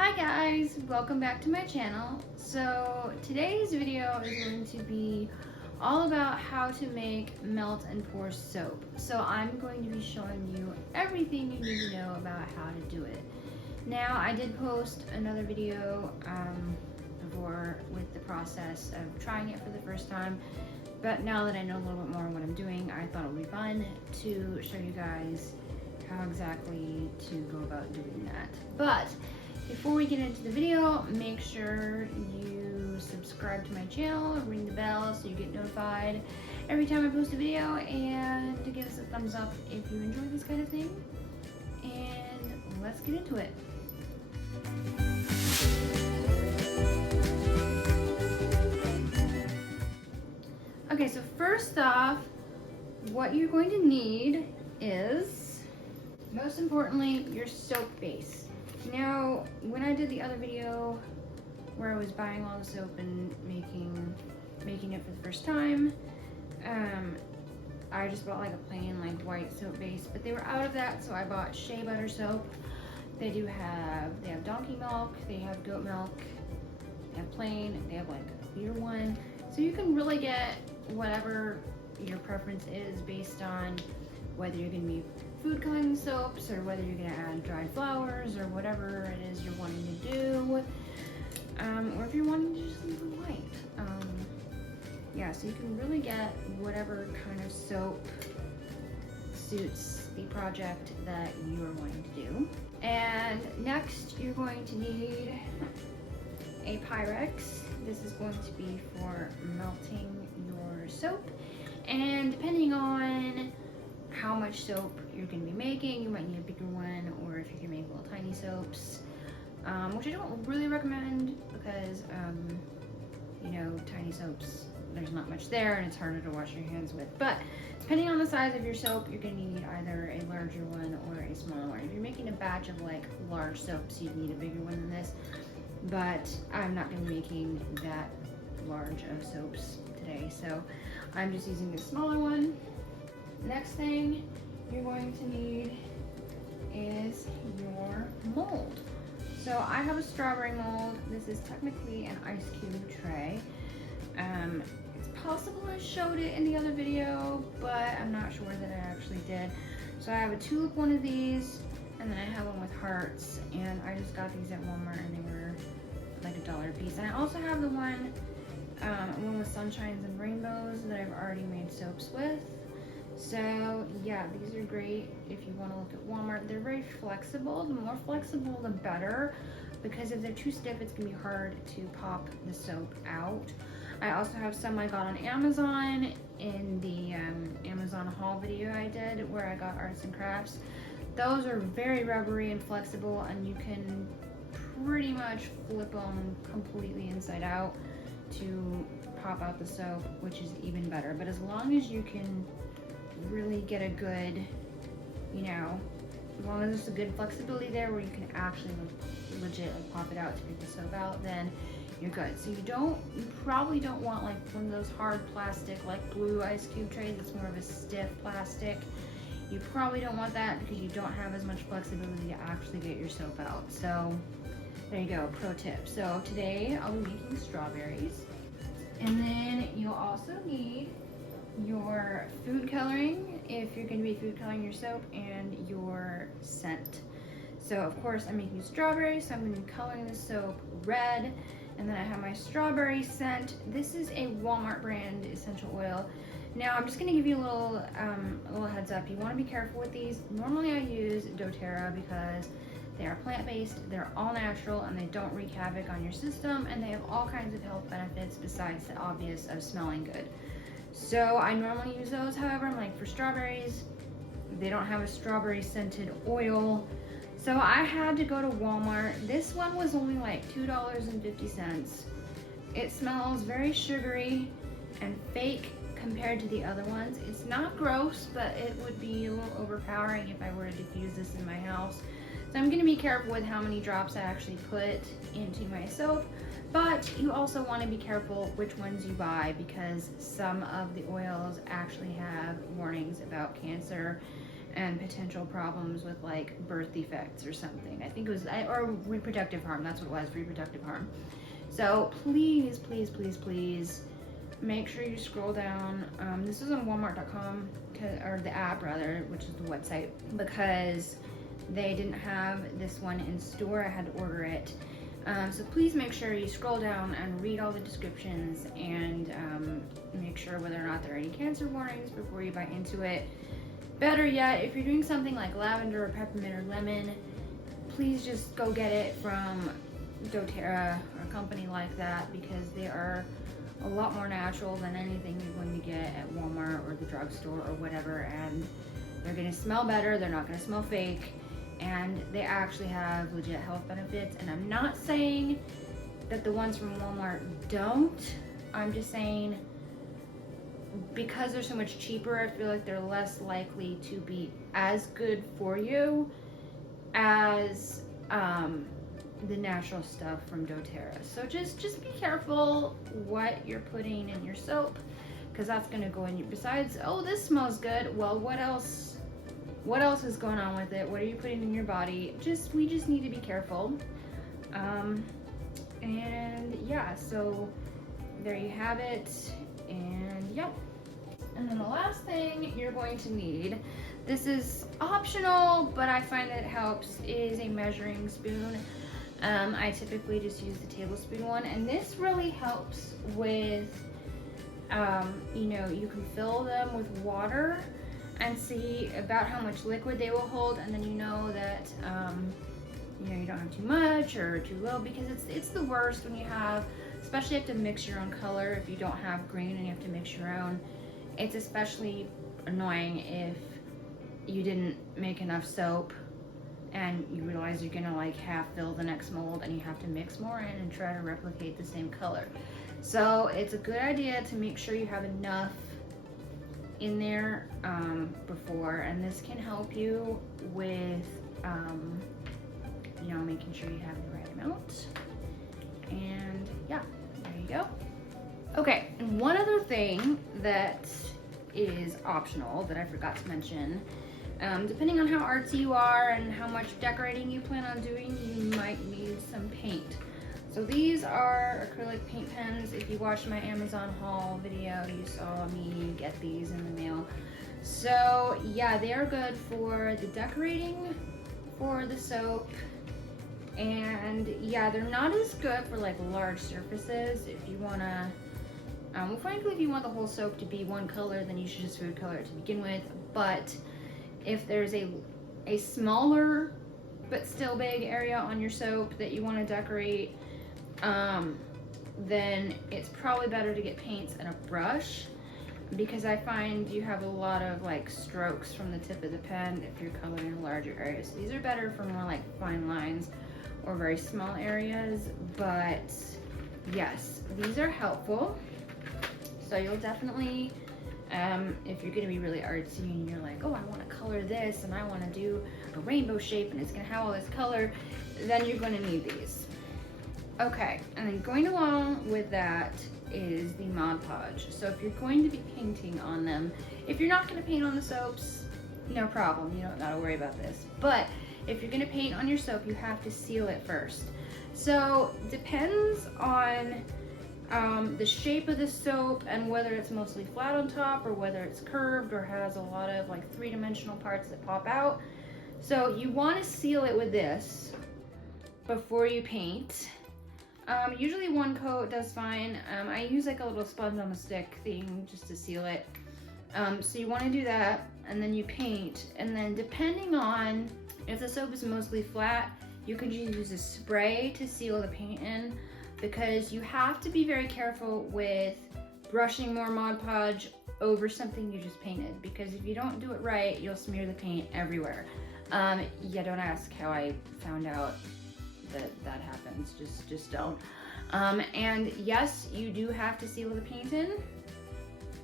Hi guys, welcome back to my channel. So today's video is going to be all about how to make melt and pour soap. So I'm going to be showing you everything you need to know about how to do it. Now I did post another video before with the process of trying it for the first time, but now that I know a little bit more what I'm doing, I thought it would be fun to show you guys how exactly to go about doing that. But before we get into the video, make sure you subscribe to my channel, ring the bell so you get notified every time I post a video, and to give us a thumbs up if you enjoy this kind of thing. And let's get into it. Okay, so first off, what you're going to need is, most importantly, your soap base. Now, when I did the other video where I was buying all the soap and making it for the first time, I just bought like a plain like white soap base, but they were out of that, so I bought shea butter soap. They have donkey milk, they have goat milk, they have plain, they have like a clear one. So you can really get whatever your preference is based on whether you're gonna be food coloring soaps or whether you're gonna add dried flowers or whatever it is you're wanting to do, or if you're wanting to just leave it white. Yeah, so you can really get whatever kind of soap suits the project that you are wanting to do. And next you're going to need a Pyrex. This is going to be for melting your soap, and depending on how much soap you're going to be making, you might need a bigger one, or if you can make little tiny soaps, which I don't really recommend because you know, tiny soaps, there's not much there and it's harder to wash your hands with. But depending on the size of your soap, you're going to need either a larger one or a smaller one. If you're making a batch of like large soaps, you'd need a bigger one than this, but I'm not going to be making that large of soaps today, so I'm just using the smaller one. Next thing you're going to need is your mold. So I have a strawberry mold. This is technically an ice cube tray. It's possible I showed it in the other video, but I'm not sure that I actually did. So I have a tulip one of these, and then I have one with hearts, and I just got these at Walmart and they were like $1 a piece. And I also have the one with sunshines and rainbows that I've already made soaps with. So yeah, these are great if you want to look at Walmart. They're very flexible. The more flexible, the better, because if they're too stiff, it's gonna be hard to pop the soap out. I also have some I got on Amazon in the Amazon haul video I did where I got arts and crafts. Those are very rubbery and flexible, and you can pretty much flip them completely inside out to pop out the soap, which is even better. But as long as you can really get a good, you know, as long as there's a good flexibility there where you can actually legit like pop it out to get the soap out, then you're good. So you probably don't want like one of those hard plastic like blue ice cube trays. It's more of a stiff plastic. You probably don't want that because you don't have as much flexibility to actually get your soap out. So there you go, pro tip. So today I'll be making strawberries, and then you'll also need your food coloring if you're going to be food coloring your soap, and your scent. So of course I'm making strawberries, so I'm going to be coloring the soap red, and then I have my strawberry scent. This is a Walmart brand essential oil. Now I'm just going to give you a little heads up. You want to be careful with these. Normally I use doTERRA because they are plant-based, they're all natural, and they don't wreak havoc on your system, and they have all kinds of health benefits besides the obvious of smelling good. So I normally use those. However, like for strawberries, they don't have a strawberry scented oil, so I had to go to Walmart. This one was only like $2.50. It smells very sugary and fake compared to the other ones. It's not gross, but it would be a little overpowering if I were to diffuse this in my house. So I'm going to be careful with how many drops I actually put into my soap. But you also want to be careful which ones you buy, because some of the oils actually have warnings about cancer and potential problems with like birth defects or something. I think it was, or reproductive harm. That's what it was, reproductive harm. So please, please, please, please make sure you scroll down. This is on Walmart.com, or the app rather, which is the website, because they didn't have this one in store. I had to order it. So please make sure you scroll down and read all the descriptions and make sure whether or not there are any cancer warnings before you bite into it. Better yet, if you're doing something like lavender or peppermint or lemon, please just go get it from doTERRA or a company like that, because they are a lot more natural than anything you're going to get at Walmart or the drugstore or whatever, and they're going to smell better, they're not going to smell fake, and they actually have legit health benefits. And I'm not saying that the ones from Walmart don't, I'm just saying because they're so much cheaper, I feel like they're less likely to be as good for you as the natural stuff from doTERRA. So just be careful what you're putting in your soap, because that's going to go in your, besides, oh, this smells good, well, what else is going on with it? What are you putting in your body? We just need to be careful. And yeah, so there you have it. And yeah, and then the last thing you're going to need, this is optional, but I find that it helps, is a measuring spoon. I typically just use the tablespoon one, and this really helps with, you know, you can fill them with water and see about how much liquid they will hold, and then you know that, you know, you don't have too much or too little, because it's the worst when you have, especially you have to mix your own color if you don't have green and you have to mix your own. It's especially annoying if you didn't make enough soap and you realize you're gonna like half fill the next mold and you have to mix more in and try to replicate the same color. So it's a good idea to make sure you have enough in there before, and this can help you with you know, making sure you have the right amount. And yeah, there you go. Okay, and one other thing that is optional that I forgot to mention, depending on how artsy you are and how much decorating you plan on doing, you might need some paint. So these are acrylic paint pens. If you watched my Amazon haul video, you saw me get these in the mail. So yeah, they are good for the decorating for the soap. And yeah, they're not as good for like large surfaces. If you wanna, well, frankly, if you want the whole soap to be one color, then you should just food color it to begin with. But if there's a smaller but still big area on your soap that you want to decorate, then it's probably better to get paints and a brush, because I find you have a lot of like strokes from the tip of the pen if you're coloring a larger area. So these are better for more like fine lines or very small areas. But yes, these are helpful. So you'll definitely, if you're gonna be really artsy and you're like, oh, I want to color this and I want to do a rainbow shape and it's gonna have all this color, then you're gonna need these. Okay, and then going along with that is the Mod Podge. So if you're going to be painting on them, if you're not gonna paint on the soaps, no problem, you don't gotta worry about this. But if you're gonna paint on your soap, you have to seal it first. So depends on the shape of the soap and whether it's mostly flat on top or whether it's curved or has a lot of like three-dimensional parts that pop out. So you want to seal it with this before you paint. Usually one coat does fine. I use like a little sponge on a stick thing just to seal it. So you want to do that, and then you paint, and then depending on if the soap is mostly flat, you could just use a spray to seal the paint in, because you have to be very careful with brushing more Mod Podge over something you just painted, because if you don't do it right, you'll smear the paint everywhere. Yeah, don't ask how I found out that happens, just don't. And yes, you do have to seal the paint in,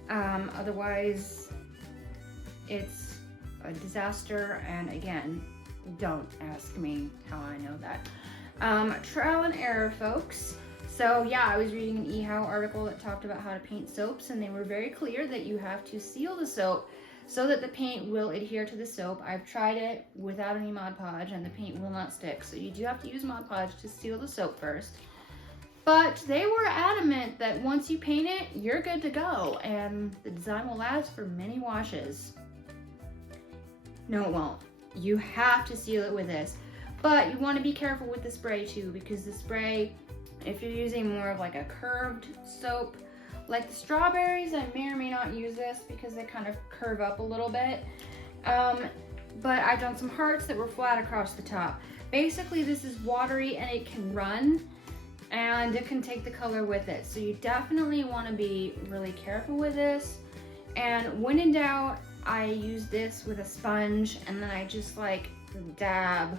otherwise it's a disaster. And again, don't ask me how I know that. Trial and error, folks. So yeah, I was reading an eHow article that talked about how to paint soaps, and they were very clear that you have to seal the soap so that the paint will adhere to the soap. I've tried it without any Mod Podge and the paint will not stick. So you do have to use Mod Podge to seal the soap first. But they were adamant that once you paint it, you're good to go and the design will last for many washes. No, it won't. You have to seal it with this. But you want to be careful with the spray too, because the spray, if you're using more of like a curved soap, like the strawberries, I may or may not use this because they kind of curve up a little bit. But I've done some hearts that were flat across the top. Basically, this is watery and it can run and it can take the color with it. So you definitely want to be really careful with this. And when in doubt, I use this with a sponge and then I just like dab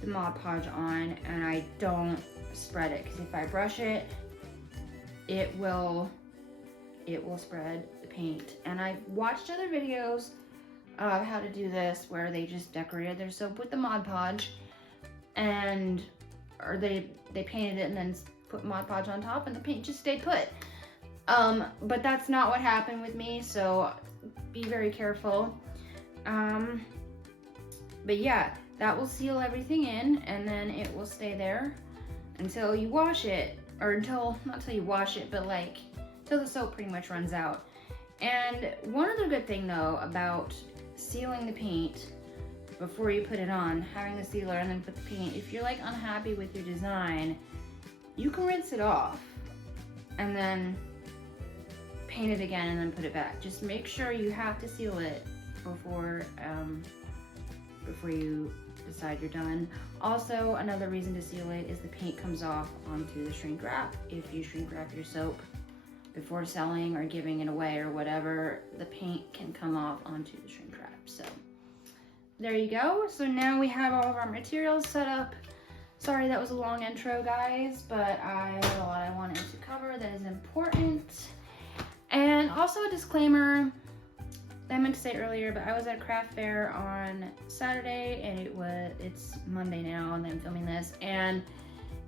the Mod Podge on and I don't spread it, because if I brush it, it will spread the paint. And I've watched other videos of how to do this where they just decorated their soap with the Mod Podge or they painted it and then put Mod Podge on top and the paint just stayed put. But that's not what happened with me, so be very careful. But yeah, that will seal everything in and then it will stay there until you wash it, or not till you wash it, but like till the soap pretty much runs out. And one other good thing though about sealing the paint before you put it on, having the sealer and then put the paint, if you're like unhappy with your design, you can rinse it off and then paint it again and then put it back. Just make sure you have to seal it before you decide you're done. Also, another reason to seal it is the paint comes off onto the shrink wrap. If you shrink wrap your soap before selling or giving it away or whatever, the paint can come off onto the shrink wrap. So there you go. So now we have all of our materials set up. Sorry that was a long intro, guys, but I had a lot I wanted to cover that is important. And also a disclaimer, I meant to say earlier, but I was at a craft fair on Saturday and it's Monday now and I'm filming this, and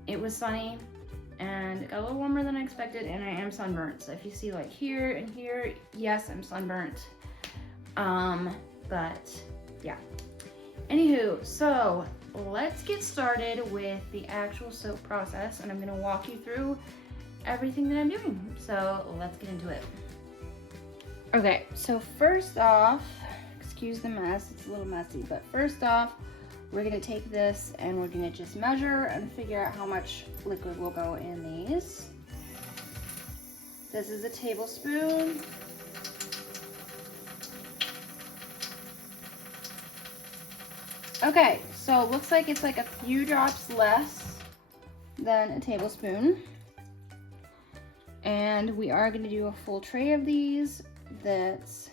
it was sunny and it got a little warmer than I expected and I am sunburnt. So if you see like here and here, yes, I'm sunburnt. But yeah. Anywho, so let's get started with the actual soap process and I'm gonna walk you through everything that I'm doing. So let's get into it. Okay, so first off, excuse the mess, it's a little messy, but first off, we're gonna take this and we're gonna just measure and figure out how much liquid will go in these. This is a tablespoon. Okay, so it looks like it's like a few drops less than a tablespoon. And we are gonna do a full tray of these. That's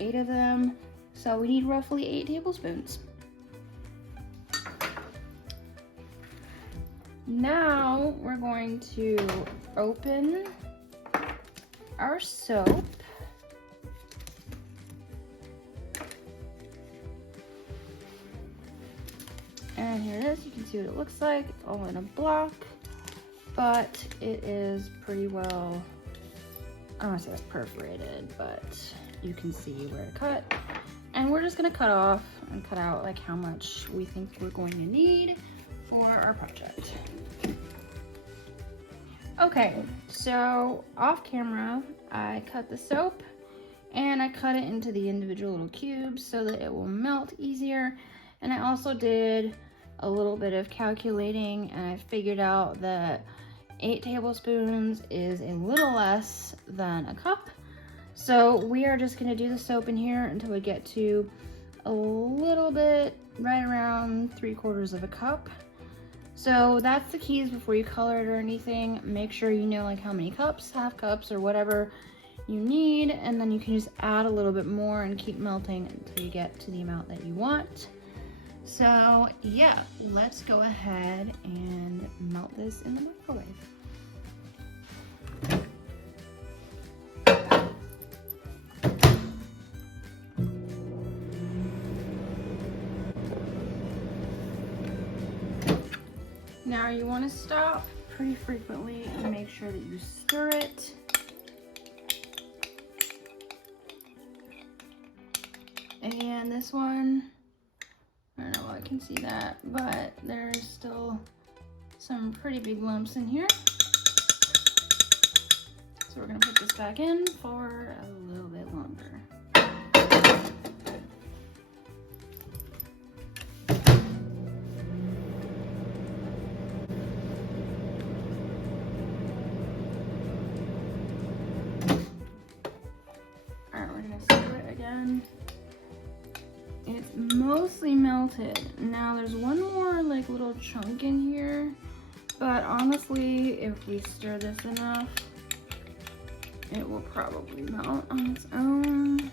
8 of them. So we need roughly 8 tablespoons. Now we're going to open our soap. And here it is, you can see what it looks like. It's all in a block, but it is pretty well, I don't want to say it's perforated, but you can see where to cut. And we're just gonna cut off and cut out like how much we think we're going to need for our project. Okay, so off camera, I cut the soap and I cut it into the individual little cubes so that it will melt easier. And I also did a little bit of calculating and I figured out that 8 tablespoons is a little less than a cup. So we are just gonna do the soap in here until we get to a little bit, right around 3/4 of a cup. So that's the keys before you color it or anything. Make sure you know like how many cups, half cups, or whatever you need, and then you can just add a little bit more and keep melting until you get to the amount that you want. So yeah, let's go ahead and melt this in the microwave. Now you want to stop pretty frequently and make sure that you stir it. And this one, I don't know if I can see that, but there's still some pretty big lumps in here. So we're gonna put this back in for a little bit longer. Alright, we're gonna stir it again. It's mostly melted. Now there's one more like little chunk in here, but honestly, if we stir this enough, it will probably melt on its own.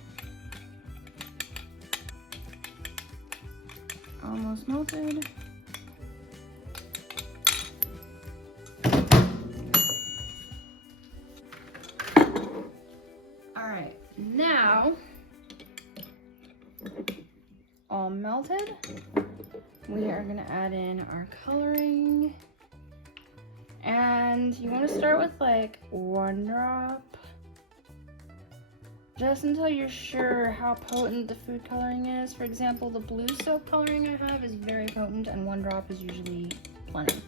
Almost melted. All right, now all melted, we are gonna add in our coloring. And you want to start with like 1 drop, just until you're sure how potent the food coloring is. For example, the blue soap coloring I have is very potent, and 1 drop is usually plenty.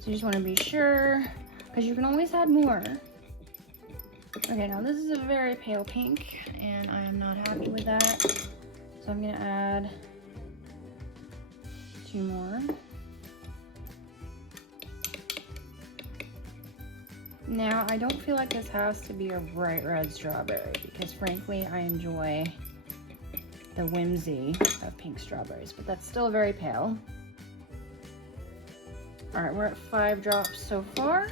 So you just want to be sure, because you can always add more. Okay, now this is a very pale pink, and I am not happy with that. So I'm gonna add 2 more. Now, I don't feel like this has to be a bright red strawberry, because frankly, I enjoy the whimsy of pink strawberries, but that's still very pale. All right, we're at 5 drops so far.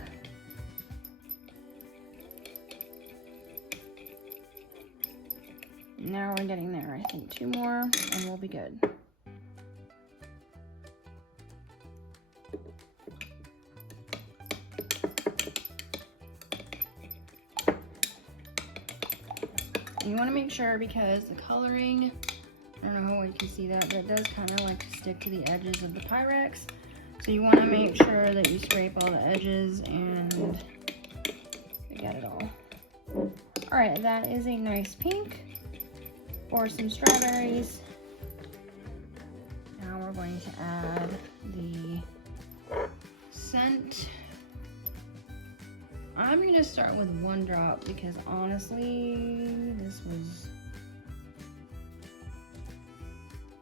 Now we're getting there. I think 2 more and we'll be good. You want to make sure, because the coloring, I don't know how you can see that, but it does kind of like stick to the edges of the Pyrex. So you want to make sure that you scrape all the edges and you get it all. All right, that is a nice pink. Pour some strawberries. Now we're going to add the scent. I'm going to start with 1 drop because honestly, this was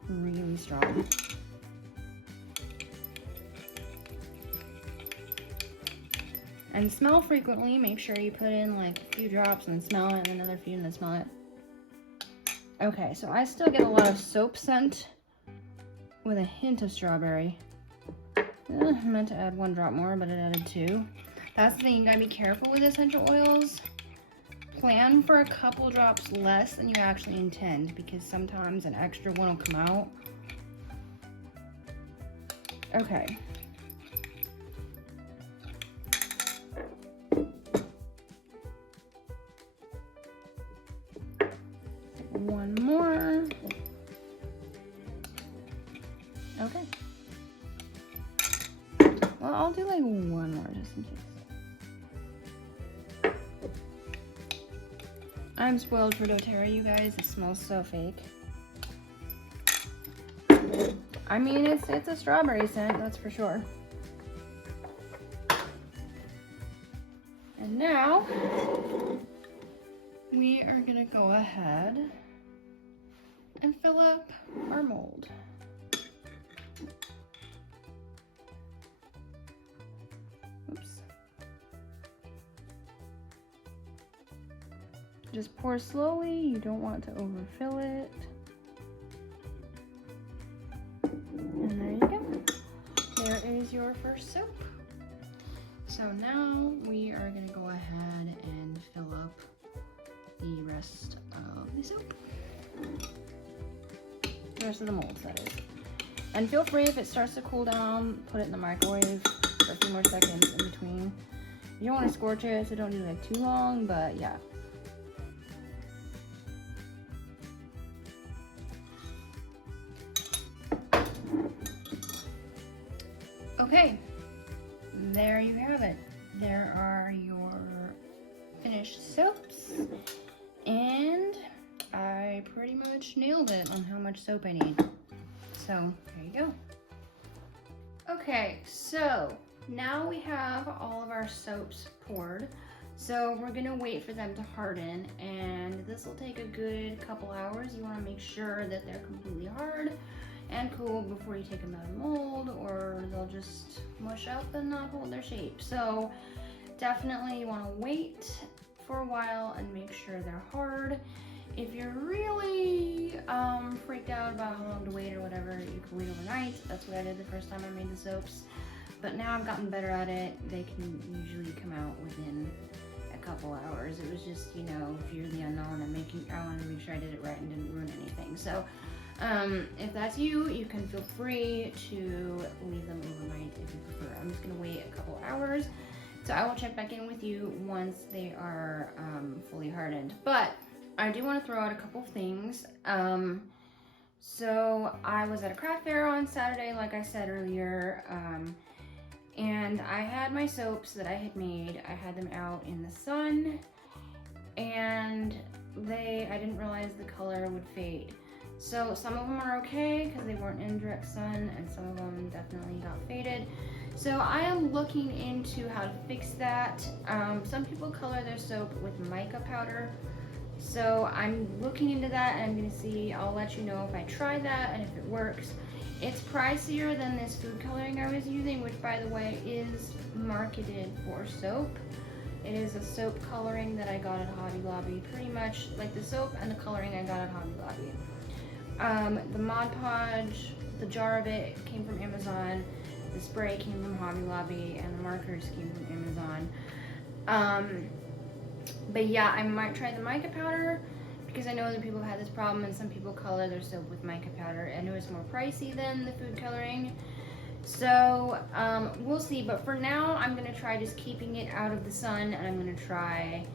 really strong. And smell frequently. Make sure you put in like a few drops and then smell it, and another few and then smell it. Okay, so I still get a lot of soap scent with a hint of strawberry. I meant to add 1 drop more, but it added 2. That's the thing, you gotta be careful with essential oils. Plan for a couple drops less than you actually intend, because sometimes an extra one will come out. Okay. One more. Okay. Well, I'll do like 1 more just in case. I'm spoiled for doTERRA, you guys. It smells so fake. I mean, it's a strawberry scent, that's for sure. And now we are gonna go ahead and fill up our mold. Oops. Just pour slowly, you don't want to overfill it. And there you go. There is your first soap. So now we are gonna go ahead and fill up the rest of the soap. The rest of the molds, that is. And feel free, if it starts to cool down, put it in the microwave for a few more seconds in between. You don't want to scorch it, so don't do like too long, but yeah. Okay, there you have it. There are your finished soaps, and I I pretty much nailed it on how much soap I need. So there you go. Okay, so now we have all of our soaps poured. So we're gonna wait for them to harden, and this will take a good couple hours. You wanna make sure that they're completely hard and cool before you take them out of mold, or they'll just mush up and not hold their shape. So definitely you wanna wait for a while and make sure they're hard. If you're really freaked out about how long to wait or whatever, you can wait overnight. That's what I did the first time I made the soaps. But now I've gotten better at it. They can usually come out within a couple hours. It was just, you know, fear of the unknown and I wanted to make sure I did it right and didn't ruin anything. So if that's you, you can feel free to leave them overnight if you prefer. I'm just gonna wait a couple hours. So I will check back in with you once they are fully hardened. But I do want to throw out a couple things. So I was at a craft fair on Saturday, like I said earlier, and I had my soaps that I had made. I had them out in the sun, and I didn't realize the color would fade. So some of them are okay because they weren't in direct sun, and some of them definitely got faded. So I am looking into how to fix that. Some people color their soap with mica powder. So I'm looking into that, and I'm gonna see, I'll let you know if I try that and if it works. It's pricier than this food coloring I was using, which by the way is marketed for soap. It is a soap coloring that I got at Hobby Lobby, pretty much like the soap and the coloring I got at Hobby Lobby. The Mod Podge, the jar of it came from Amazon, the spray came from Hobby Lobby, and the markers came from Amazon. But yeah, I might try the mica powder because I know other people have had this problem, and some people color their soap with mica powder. I know it's more pricey than the food coloring. So we'll see, but for now I'm gonna try just keeping it out of the sun, and I'm gonna try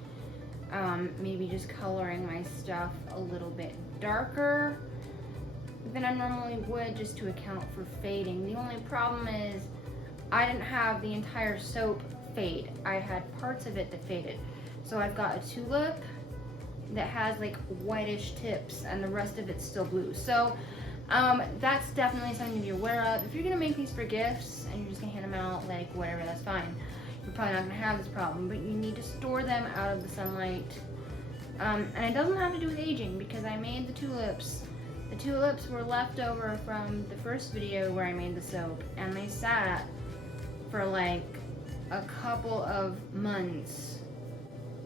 maybe just coloring my stuff a little bit darker than I normally would, just to account for fading. The only problem is I didn't have the entire soap fade. I had parts of it that faded. So I've got a tulip that has like whitish tips, and the rest of it's still blue. So that's definitely something to be aware of. If you're gonna make these for gifts and you're just gonna hand them out, like whatever, that's fine. You're probably not gonna have this problem, but you need to store them out of the sunlight. And it doesn't have to do with aging, because I made the tulips. The tulips were left over from the first video where I made the soap, and they sat for like a couple of months.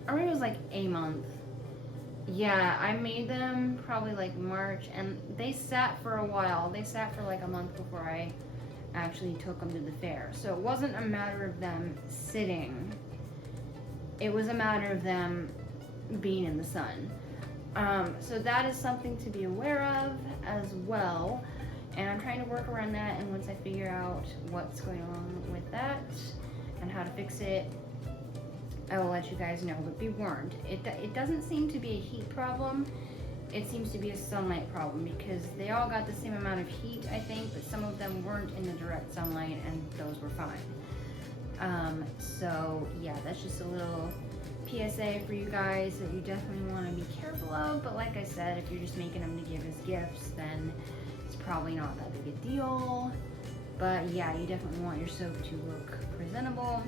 Or maybe it was like a month. Yeah, I made them probably like March, and they sat for a while. They sat for like a month before I actually took them to the fair. So it wasn't a matter of them sitting. It was a matter of them being in the sun. So that is something to be aware of as well. And I'm trying to work around that, and once I figure out what's going on with that and how to fix it, I will let you guys know, but be warned. It doesn't seem to be a heat problem. It seems to be a sunlight problem, because they all got the same amount of heat, I think, but some of them weren't in the direct sunlight, and those were fine. So yeah, that's just a little PSA for you guys that you definitely want to be careful of. But like I said, if you're just making them to give as gifts, then it's probably not that big a deal. But yeah, you definitely want your soap to look presentable.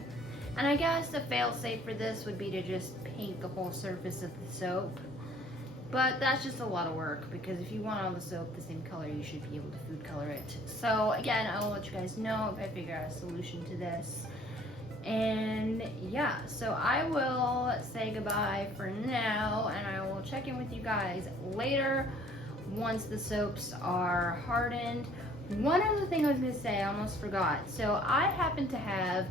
And I guess the fail-safe for this would be to just paint the whole surface of the soap. But that's just a lot of work, because if you want all the soap the same color, you should be able to food color it. So again, I will let you guys know if I figure out a solution to this. And yeah, so I will say goodbye for now, and I will check in with you guys later once the soaps are hardened. One other thing I was gonna say, I almost forgot. So I happen to have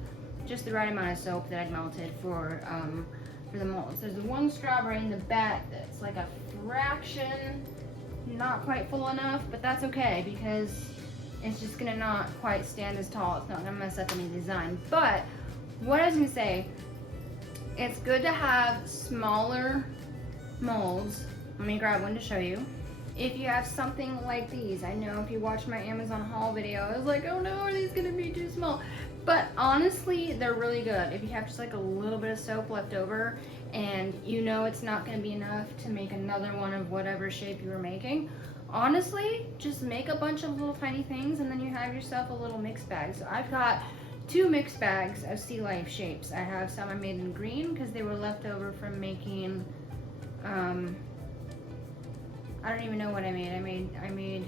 just the right amount of soap that I'd melted for the molds. There's one strawberry in the back that's like a fraction, not quite full enough, but that's okay, because it's just gonna not quite stand as tall. It's not gonna mess up any design. But what I was gonna say, it's good to have smaller molds. Let me grab one to show you. If you have something like these, I know if you watched my Amazon haul video, I was like, oh no, are these gonna be too small? But honestly, they're really good. If you have just like a little bit of soap left over and you know it's not going to be enough to make another one of whatever shape you were making, honestly, just make a bunch of little tiny things and then you have yourself a little mix bag. So I've got 2 mix bags of Sea Life shapes. I have some I made in green because they were left over from making, I don't even know what I made. I made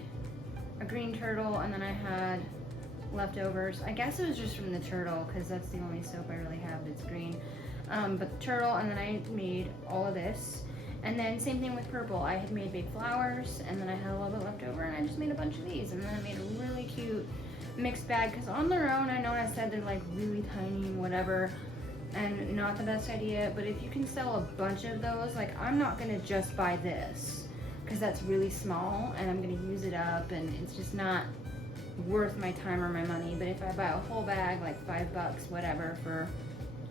a green turtle, and then I had leftovers. I guess it was just from the turtle because that's the only soap I really have that's green. But the turtle, and then I made all of this. And then same thing with purple. I had made big flowers, and then I had a little bit left over, and I just made a bunch of these. And then I made a really cute mixed bag because on their own, I know I said they're like really tiny and whatever, and not the best idea. But if you can sell a bunch of those, like I'm not gonna just buy this because that's really small and I'm gonna use it up and it's just not worth my time or my money. But if I buy a whole bag, like $5, whatever, for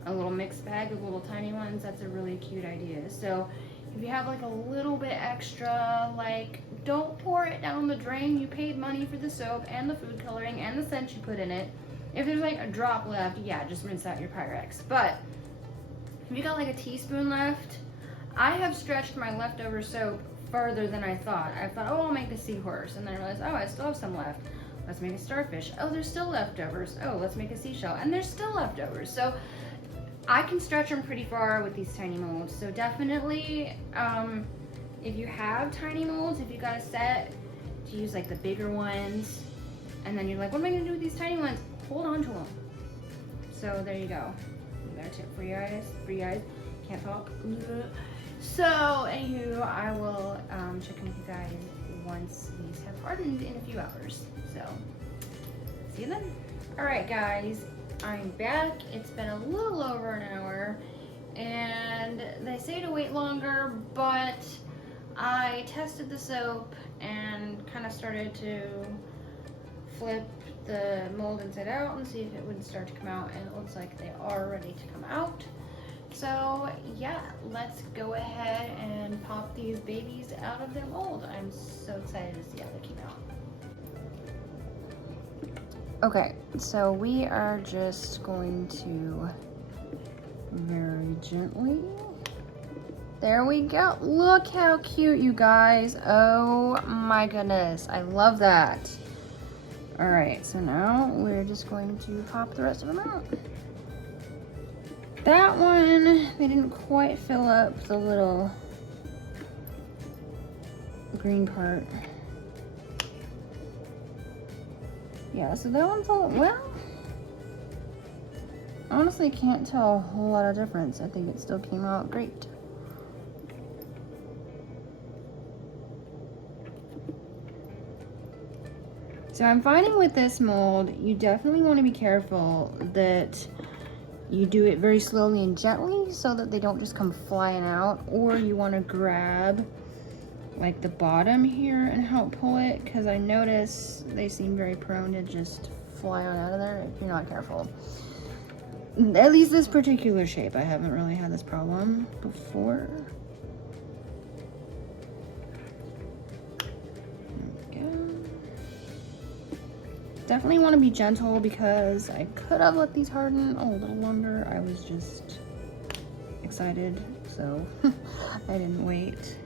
a little mixed bag of little tiny ones, that's a really cute idea. So if you have like a little bit extra, like don't pour it down the drain. You paid money for the soap and the food coloring and the scent you put in it. If there's like a drop left, yeah, just rinse out your Pyrex. But if you got like a teaspoon left, I have stretched my leftover soap further than I thought. I thought, oh, I'll make a seahorse. And then I realized, oh, I still have some left. Let's make a starfish. Oh, there's still leftovers. Oh, let's make a seashell. And there's still leftovers. So I can stretch them pretty far with these tiny molds. So definitely, if you have tiny molds, if you got a set, to use like the bigger ones, and then you're like, what am I gonna do with these tiny ones? Hold on to them. So there you go. Another tip for you guys. Can't talk. So, anywho, I will check in with you guys once these have hardened in a few hours. So, see you then. Alright guys, I'm back. It's been a little over an hour, and they say to wait longer, but I tested the soap and kind of started to flip the mold inside out and see if it would start to come out, and it looks like they are ready to come out. So yeah, let's go ahead and pop these babies out of their mold. I'm so excited to see how they came out. Okay, so we are just going to very gently, there we go. Look how cute, you guys. Oh my goodness, I love that. All right, so now we're just going to pop the rest of them out. That one, they didn't quite fill up the little green part. Yeah, so that one's all, well, honestly can't tell a whole lot of difference. I think it still came out great. So I'm finding with this mold, you definitely want to be careful that you do it very slowly and gently so that they don't just come flying out, or you want to grab like the bottom here and help pull it, because I notice they seem very prone to just fly on out of there if you're not careful. At least this particular shape, I haven't really had this problem before. Definitely want to be gentle because I could have let these harden a little longer. I was just excited, so I didn't wait.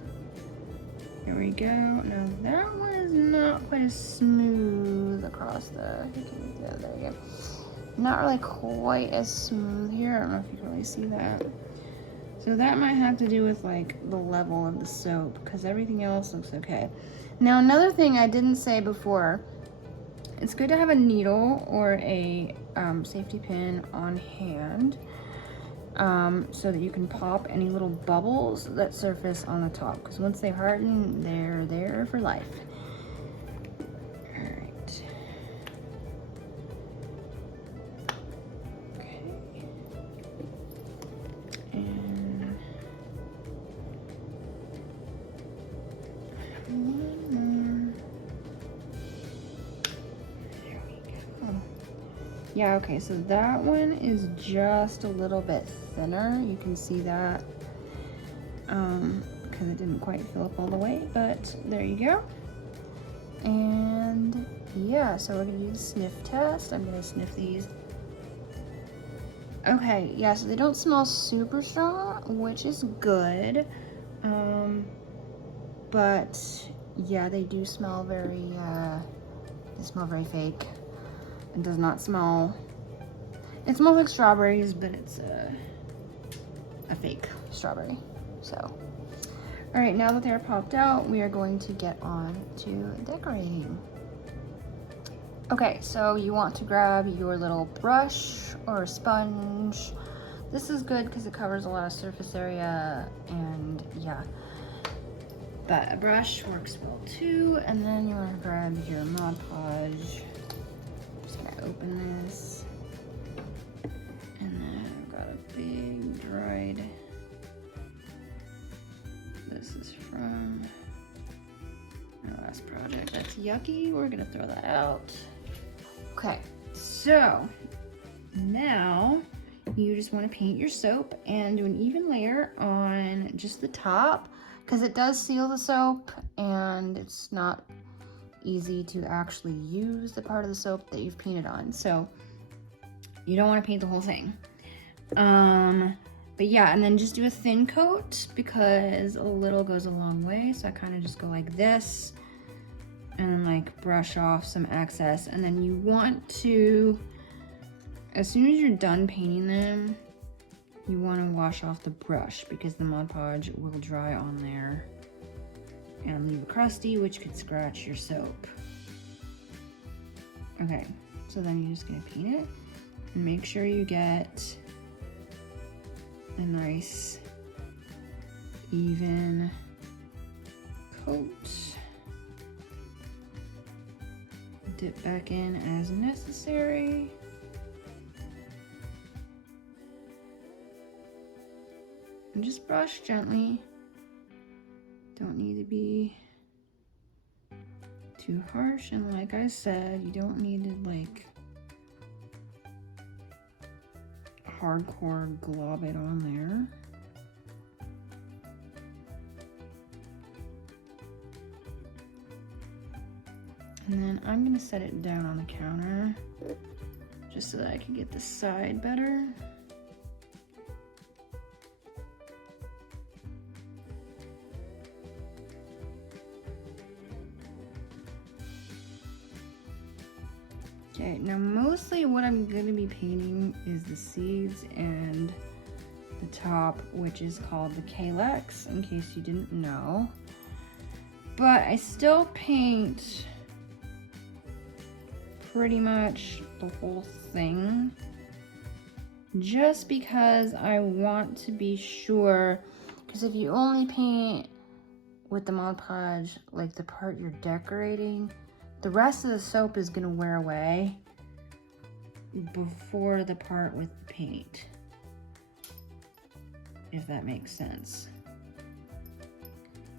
Here we go. Now that one is not quite as smooth across the, yeah, there you go. Not really quite as smooth here. I don't know if you can really see that. So that might have to do with like the level of the soap, because everything else looks okay. Now another thing I didn't say before, it's good to have a needle or a safety pin on hand so that you can pop any little bubbles that surface on the top, because once they harden, they're there for life. All right. Okay. And yeah, okay, so that one is just a little bit thinner. You can see that because it didn't quite fill up all the way, but there you go. And yeah, so we're gonna do the sniff test. I'm gonna sniff these Okay, yeah, so they don't smell super strong, which is good. But yeah, they do smell very, they smell very fake. It does not smell, it smells like strawberries, but it's a fake strawberry. So, all right, now that they're popped out, we are going to get on to decorating. Okay, so you want to grab your little brush or a sponge. This is good because it covers a lot of surface area, and yeah. But a brush works well too. And then you want to grab your Mod Podge. Just gonna open this. And then I've got a big dried. This is from my last project. That's yucky. We're gonna throw that out. Okay, so now you just want to paint your soap and do an even layer on just the top, because it does seal the soap and it's not easy to actually use the part of the soap that you've painted on. So you don't want to paint the whole thing. But yeah, and then just do a thin coat because a little goes a long way. So I kind of just go like this and then like brush off some excess. And then you want to, as soon as you're done painting them, you want to wash off the brush because the Mod Podge will dry on there and leave a crusty, which could scratch your soap. Okay, so then you're just gonna paint it and make sure you get a nice even coat. Dip back in as necessary. And just brush gently. Don't need to be too harsh, and like I said, you don't need to like hardcore glob it on there. And then I'm gonna set it down on the counter just so that I can get the side better. Okay, now mostly what I'm gonna be painting is the seeds and the top, which is called the Calyx, in case you didn't know. But I still paint pretty much the whole thing just because I want to be sure, because if you only paint with the Mod Podge like the part you're decorating, the rest of the soap is gonna wear away before the part with the paint, if that makes sense.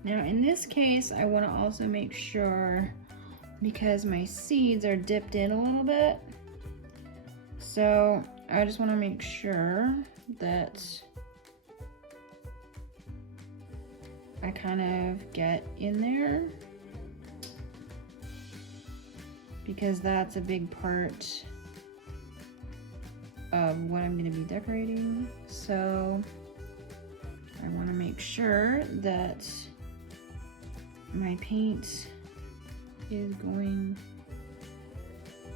Now in this case, I wanna also make sure, because my seeds are dipped in a little bit, so I just wanna make sure that I kind of get in there, because that's a big part of what I'm going to be decorating. So I want to make sure that my paint is going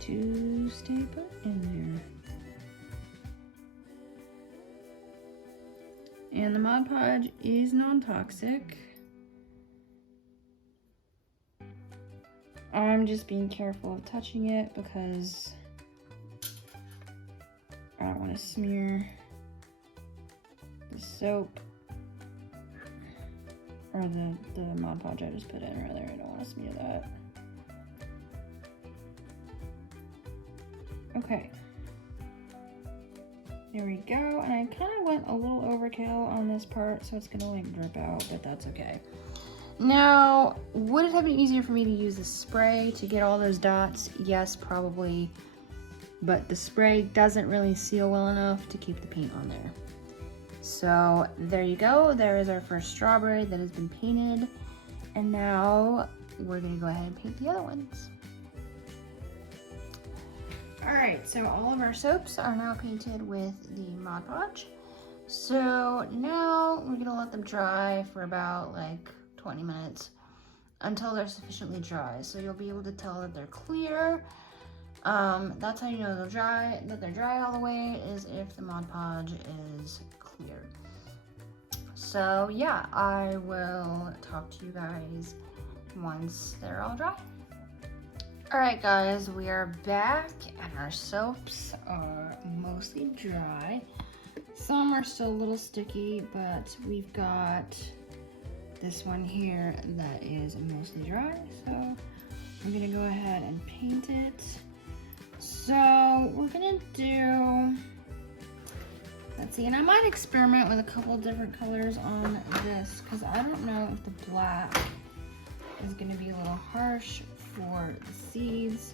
to stay put in there. And the Mod Podge is non-toxic. I'm just being careful of touching it because I don't want to smear the soap or the Mod Podge I just put in, rather. I don't want to smear that. Okay. There we go. And I kind of went a little overkill on this part, so it's gonna like drip out, but that's okay. Now, would it have been easier for me to use the spray to get all those dots? Yes, probably. But the spray doesn't really seal well enough to keep the paint on there. So there you go. There is our first strawberry that has been painted. And now we're gonna go ahead and paint the other ones. Alright, so all of our soaps are now painted with the Mod Podge. So now we're gonna let them dry for about like 20 minutes until they're sufficiently dry. So you'll be able to tell that they're clear. That's how you know that they're dry all the way, is if the Mod Podge is clear. So yeah, I will talk to you guys once they're all dry. Alright guys, we are back and our soaps are mostly dry. Some are still a little sticky, but we've got this one here that is mostly dry. So I'm gonna go ahead and paint it. So we're gonna do, let's see, and I might experiment with a couple different colors on this because I don't know if the black is gonna be a little harsh for the seeds.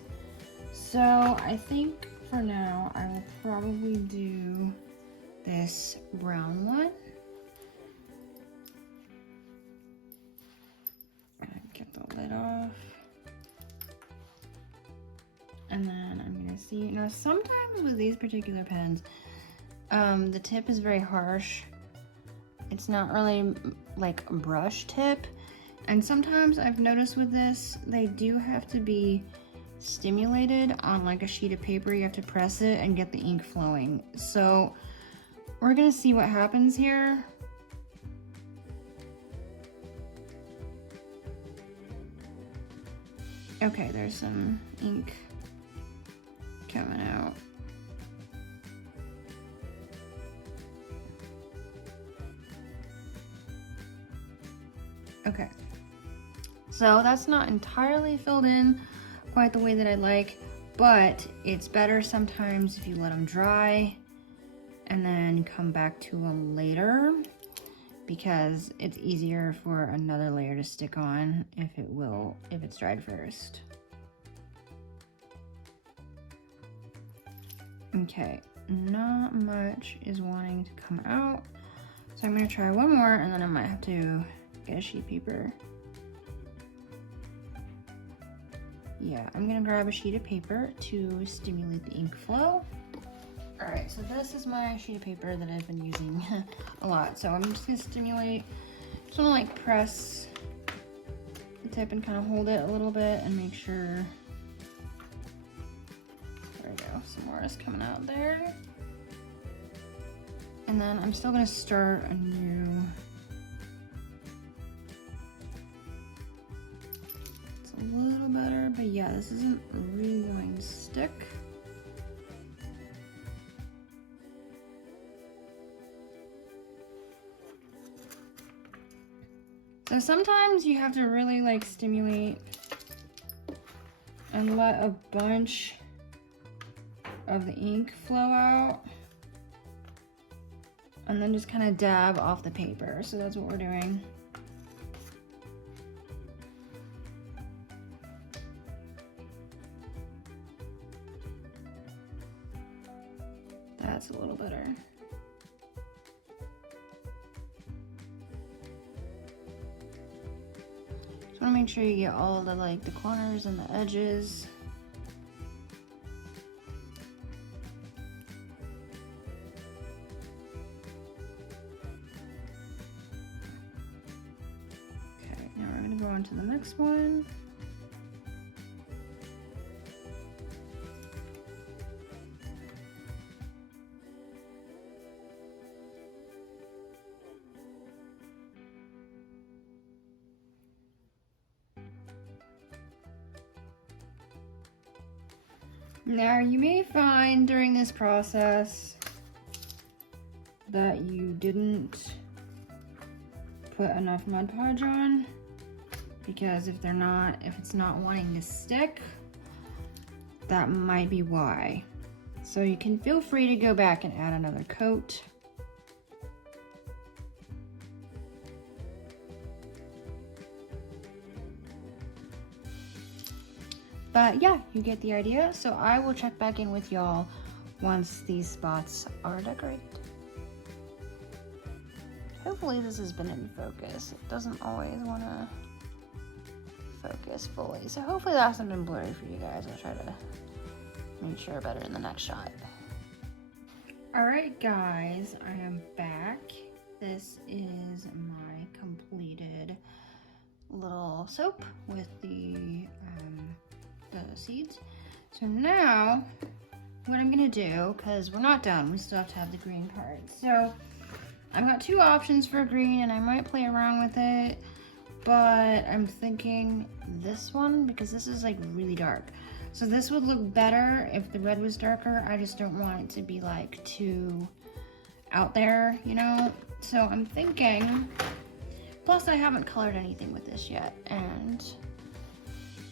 So I think for now I will probably do this brown one. Get the lid off. And then I'm gonna see, now sometimes with these particular pens, the tip is very harsh. It's not really like a brush tip. And sometimes I've noticed with this, they do have to be stimulated on like a sheet of paper. You have to press it and get the ink flowing. So we're gonna see what happens here. Okay, there's some ink coming out. Okay, so that's not entirely filled in quite the way that I like, but it's better sometimes if you let them dry and then come back to them later, because it's easier for another layer to stick on if it's dried first. Okay, not much is wanting to come out, so I'm gonna try one more and then I might have to get a sheet of paper. Yeah, I'm gonna grab a sheet of paper to stimulate the ink flow. All right, so this is my sheet of paper that I've been using a lot. So I'm just gonna stimulate, just wanna like press the tip and kind of hold it a little bit and make sure, there we go, some more is coming out there. And then I'm still gonna start a new, it's a little better, but yeah, this isn't really going to stick. So sometimes you have to really like stimulate and let a bunch of the ink flow out, and then just kind of dab off the paper. So that's what we're doing. That's a little better. Just want to make sure you get all the like the corners and the edges. Okay, now we're going to go on to the next one. Now you may find during this process that you didn't put enough Mod Podge on, because if it's not wanting to stick, that might be why. So you can feel free to go back and add another coat. But yeah, you get the idea. So I will check back in with y'all once these spots are decorated. Hopefully this has been in focus. It doesn't always want to focus fully. So hopefully that hasn't been blurry for you guys. I'll try to make sure better in the next shot. All right, guys, I am back. This is my completed little soap with the seeds. So now, what I'm gonna do, because we're not done, we still have to have the green part. So I've got two options for green, and I might play around with it, but I'm thinking this one, because this is like really dark. So this would look better if the red was darker. I just don't want it to be like too out there, you know? So I'm thinking, plus I haven't colored anything with this yet, and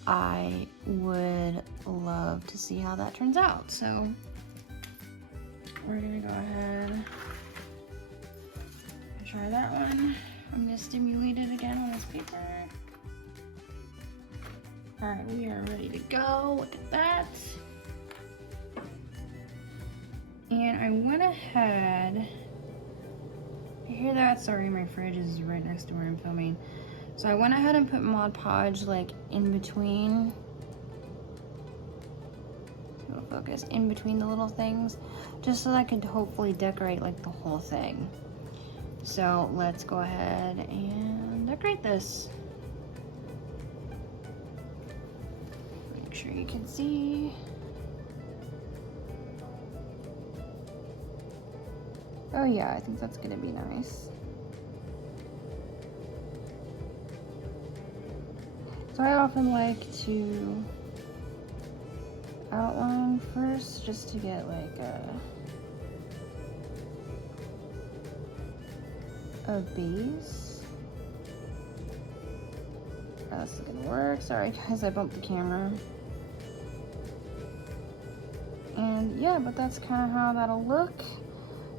I would love to see how that turns out. So we're gonna go ahead and try that one. I'm gonna stimulate it again on this paper. All right, we are ready to go. Look at that. And I went ahead, you hear that? Sorry, my fridge is right next to where I'm filming. So I went ahead and put Mod Podge like in between, it'll focus, in between the little things, just so that I could hopefully decorate like the whole thing. So let's go ahead and decorate this. Make sure you can see. Oh yeah, I think that's gonna be nice. So I often like to outline first just to get like a base. That's gonna work. Sorry guys, I bumped the camera. And yeah, but that's kind of how that'll look.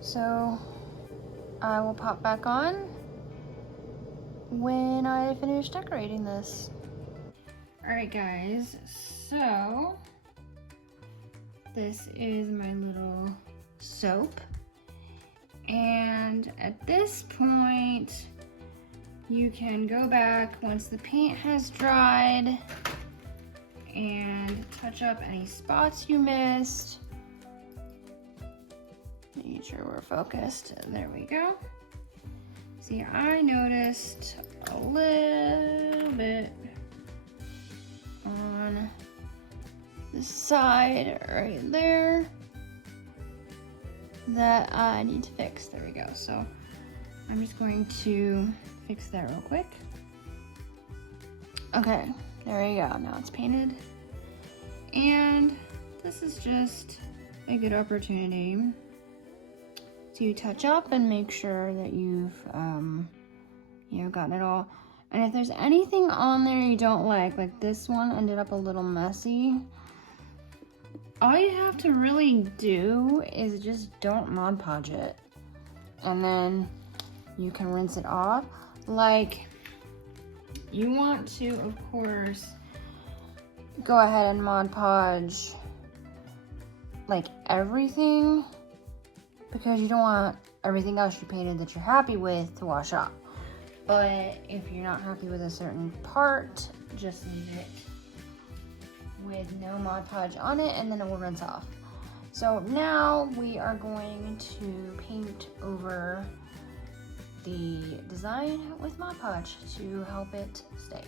So I will pop back on when I finish decorating this. All right guys, so this is my little soap. And at this point, you can go back once the paint has dried and touch up any spots you missed. Making sure we're focused. There we go. See, I noticed a little bit on the side right there that I need to fix. There we go. So I'm just going to fix that real quick. Okay, there you go. Now it's painted. And this is just a good opportunity to touch up and make sure that you've you know, gotten it all. And if there's anything on there you don't like this one ended up a little messy, all you have to really do is just don't Mod Podge it, and then you can rinse it off. Like, you want to, of course, go ahead and Mod Podge like everything, because you don't want everything else you painted that you're happy with to wash off. But if you're not happy with a certain part, just leave it with no Mod Podge on it, and then it will rinse off. So now we are going to paint over the design with Mod Podge to help it stay.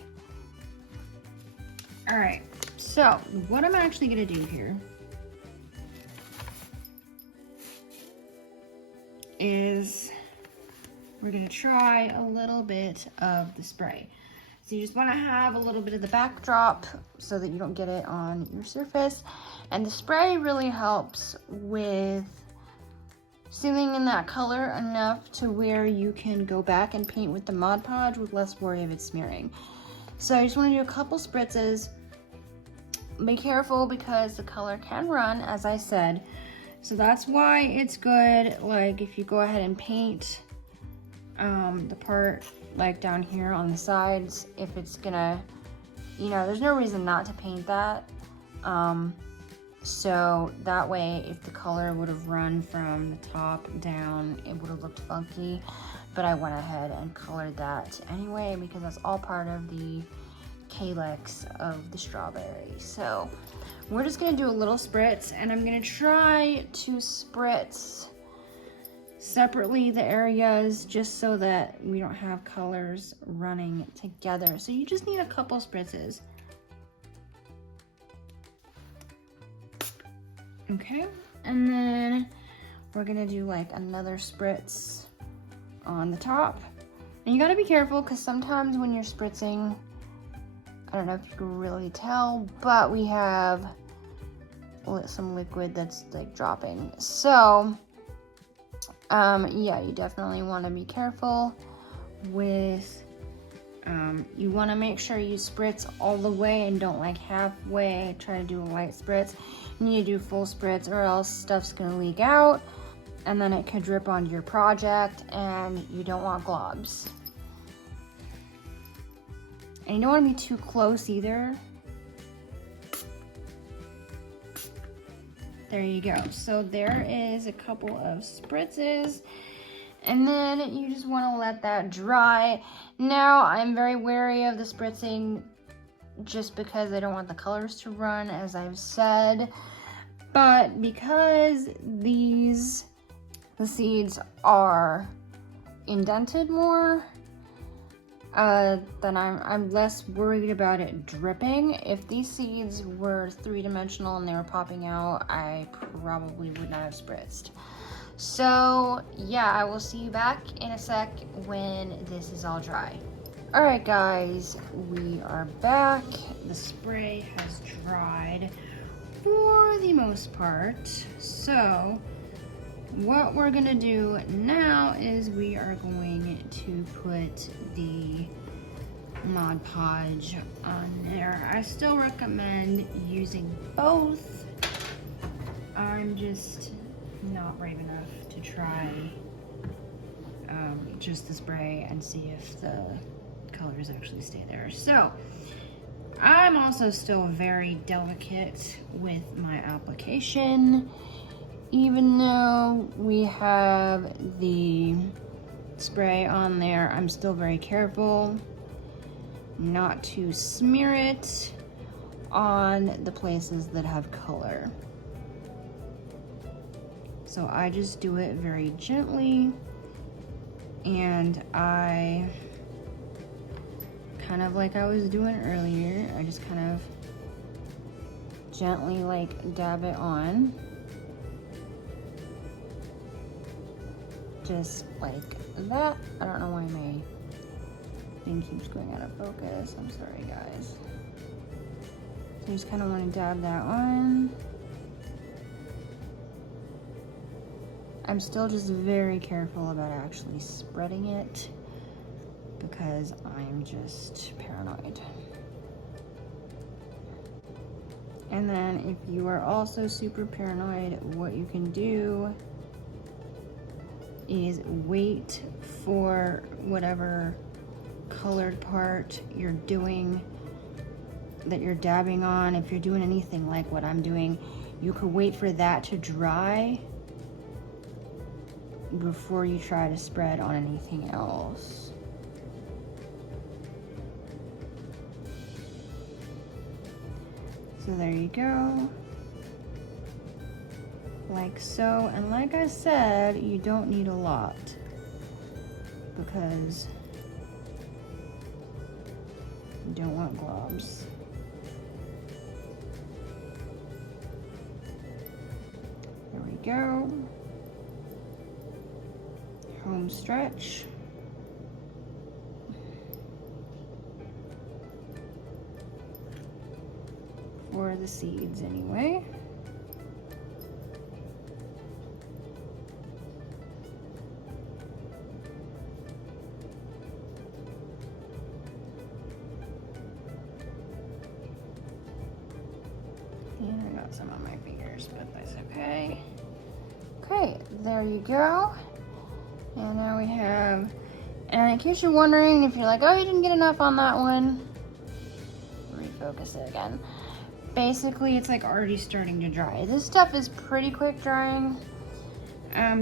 All right, so what I'm actually gonna do here is we're gonna try a little bit of the spray. So you just wanna have a little bit of the backdrop so that you don't get it on your surface. And the spray really helps with sealing in that color enough to where you can go back and paint with the Mod Podge with less worry of it smearing. So I just wanna do a couple spritzes. Be careful because the color can run, as I said. So that's why it's good, like if you go ahead and paint the part like down here on the sides, if it's gonna, you know, there's no reason not to paint that. So that way, if the color would have run from the top down, it would have looked funky. But I went ahead and colored that anyway, because that's all part of the calyx of the strawberry. So we're just gonna do a little spritz, and I'm gonna try to spritz separately the areas just so that we don't have colors running together. So you just need a couple spritzes. Okay, and then we're gonna do like another spritz on the top. And you gotta be careful because sometimes when you're spritzing, I don't know if you can really tell, but we have some liquid that's like dropping. So yeah, you definitely want to be careful with, you want to make sure you spritz all the way and don't like halfway try to do a light spritz. You need to do full spritz or else stuff's going to leak out and then it could drip onto your project and you don't want globs. And you don't want to be too close either. There you go. So there is a couple of spritzes. And then you just want to let that dry. Now, I'm very wary of the spritzing just because I don't want the colors to run, as I've said. But because the seeds are indented more, then I'm less worried about it dripping. If these seeds were three-dimensional and they were popping out, I probably would not have spritzed. So yeah, I will see you back in a sec when this is all dry. All right guys, we are back. The spray has dried for the most part. So what we're gonna do now is we are going to put the Mod Podge on there. I still recommend using both. I'm just not brave enough to try just the spray and see if the colors actually stay there. So I'm also still very delicate with my application. Even though we have the spray on there, I'm still very careful not to smear it on the places that have color. So I just do it very gently, and I kind of like I was doing earlier, I just kind of gently like dab it on. Just like that. I don't know why my thing keeps going out of focus. I'm sorry guys. So you just kind of want to dab that on. I'm still just very careful about actually spreading it because I'm just paranoid. And then if you are also super paranoid, what you can do is wait for whatever colored part you're doing, that you're dabbing on. If you're doing anything like what I'm doing, you could wait for that to dry before you try to spread on anything else. So there you go. Like so, and like I said, you don't need a lot because you don't want globs. There we go. Home stretch. For the seeds anyway. And I got some on my fingers, but that's okay. Okay, there you go. And now we have, and in case you're wondering, if you're like, oh, you didn't get enough on that one, refocus it again. Basically, it's like already starting to dry. This stuff is pretty quick drying,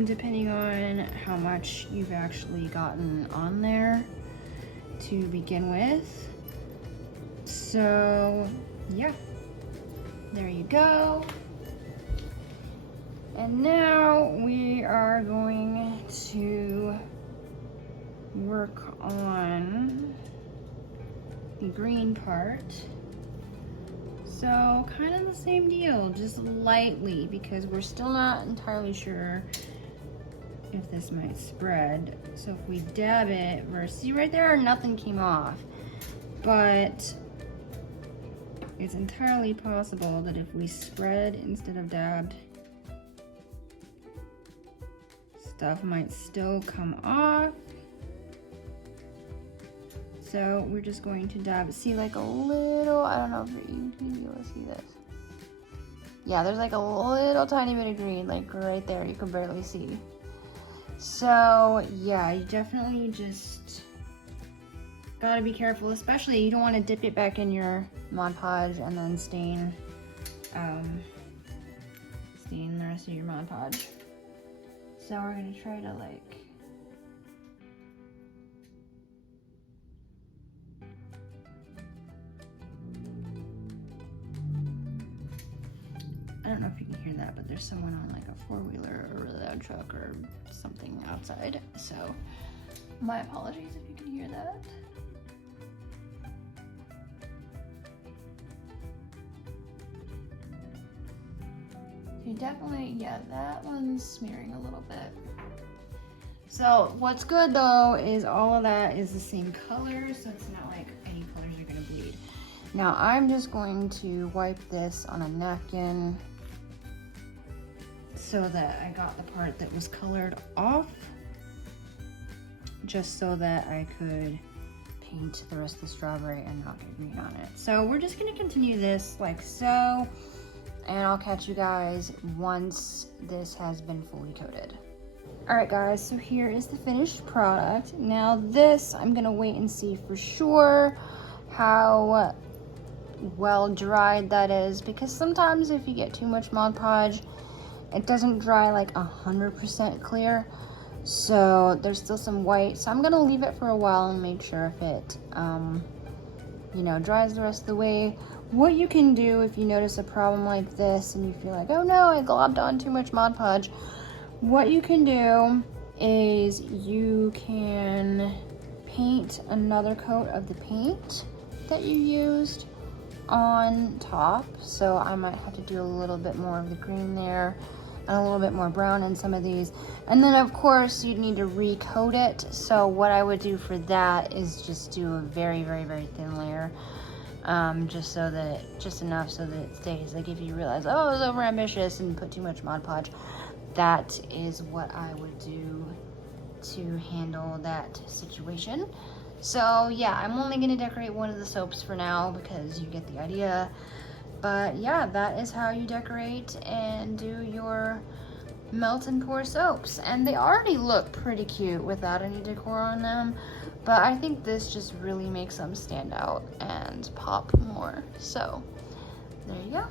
depending on how much you've actually gotten on there to begin with. So yeah, there you go. And now we are going to work on the green part. So kind of the same deal, just lightly, because we're still not entirely sure if this might spread. So if we dab it, see right there, nothing came off. But it's entirely possible that if we spread instead of dabbed, stuff might still come off. So we're just going to dab, see like a little, I don't know if you can be able to see this. Yeah, there's like a little tiny bit of green, like right there, you can barely see. So yeah, you definitely just gotta be careful, especially you don't want to dip it back in your Mod Podge and then stain the rest of your Mod Podge. So we're gonna try to like, I don't know if you can hear that, but there's someone on like a four-wheeler or a really loud truck or something outside. So my apologies if you can hear that. So you definitely, yeah, that one's smearing a little bit. So what's good though is all of that is the same color, so it's not like any colors are gonna bleed. Now I'm just going to wipe this on a napkin so that I got the part that was colored off, just so that I could paint the rest of the strawberry and not get green on it. So we're just gonna continue this like so, and I'll catch you guys once this has been fully coated. All right guys, so here is the finished product. Now this, I'm gonna wait and see for sure how well dried that is, because sometimes if you get too much Mod Podge, it doesn't dry like 100% clear. So there's still some white. So I'm gonna leave it for a while and make sure if it, you know, dries the rest of the way. What you can do if you notice a problem like this and you feel like, oh no, I globbed on too much Mod Podge, what you can do is you can paint another coat of the paint that you used on top. So I might have to do a little bit more of the green there and a little bit more brown in some of these. And then of course you'd need to recoat it. So what I would do for that is just do a very, very, very thin layer. Just enough so that it stays. Like if you realize, oh, I was over ambitious and put too much Mod Podge, that is what I would do to handle that situation. So yeah, I'm only gonna decorate one of the soaps for now because you get the idea. But yeah, that is how you decorate and do your melt and pour soaps. And they already look pretty cute without any decor on them, but I think this just really makes them stand out and pop more. So there you go.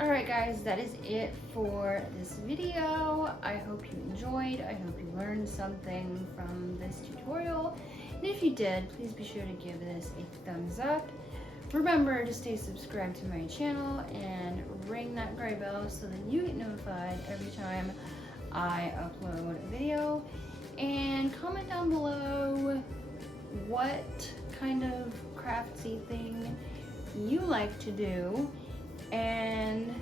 Alright guys, that is it for this video. I hope you enjoyed. I hope you learned something from this tutorial. And if you did, please be sure to give this a thumbs up. Remember to stay subscribed to my channel and ring that gray bell so that you get notified every time I upload a video. And comment down below what kind of craftsy thing you like to do. And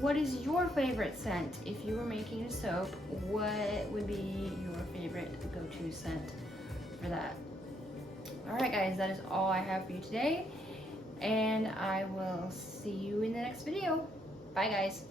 what is your favorite scent? If you were making a soap, what would be your favorite go-to scent for that? Alright guys, that is all I have for you today, and I will see you in the next video. Bye guys.